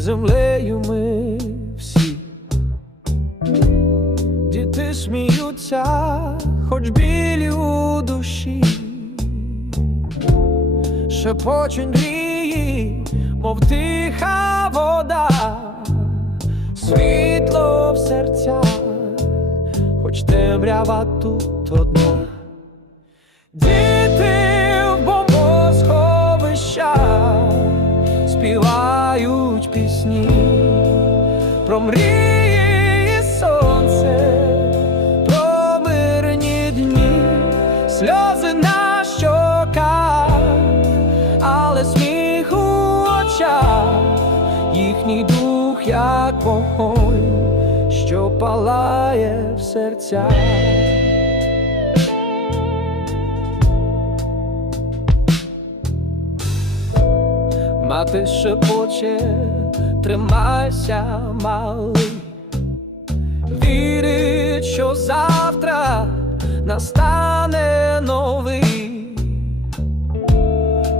землею ми всі. Діти сміються, хоч білі у душі, шепочуть мрії, мов тиха вода, світло в серцях, хоч темрява тут одна. Діти в бомбосховищах співають про мрії і сонце, про мирні дні, сльози на щоках, але сміх у очах, їхній дух, як вогонь, що палає в серцях. Мати шепоче, тримайся, малий, вірить, що завтра настане новий,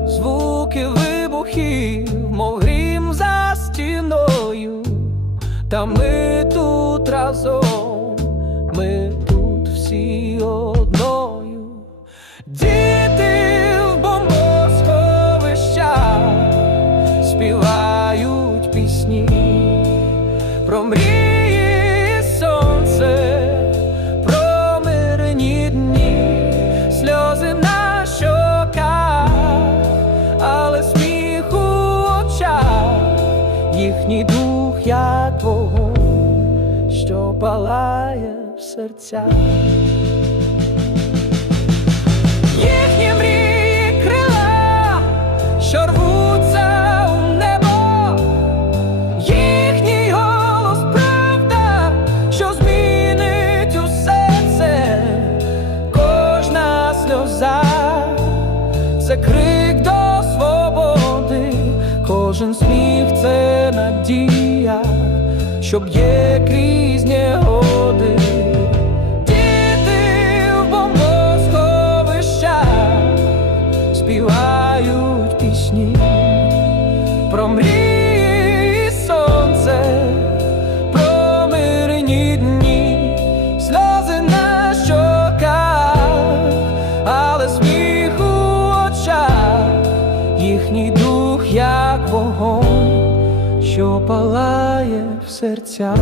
звуки вибухів, мов грім за стіною, та ми тут разом, їхній дух, як вогонь, що палає в серцях. Їхні мрії крила, що рвуться у небо, їхній голос правда, що змінить усе це, кожна сльоза, свободи, кожен сміх це надія, що б'є крізь негоди. Діти в бомбосховищах співають пісні про сонце, про дні, сльози на щоках, але сміх у очах, їхній вогонь, що палає в серцях.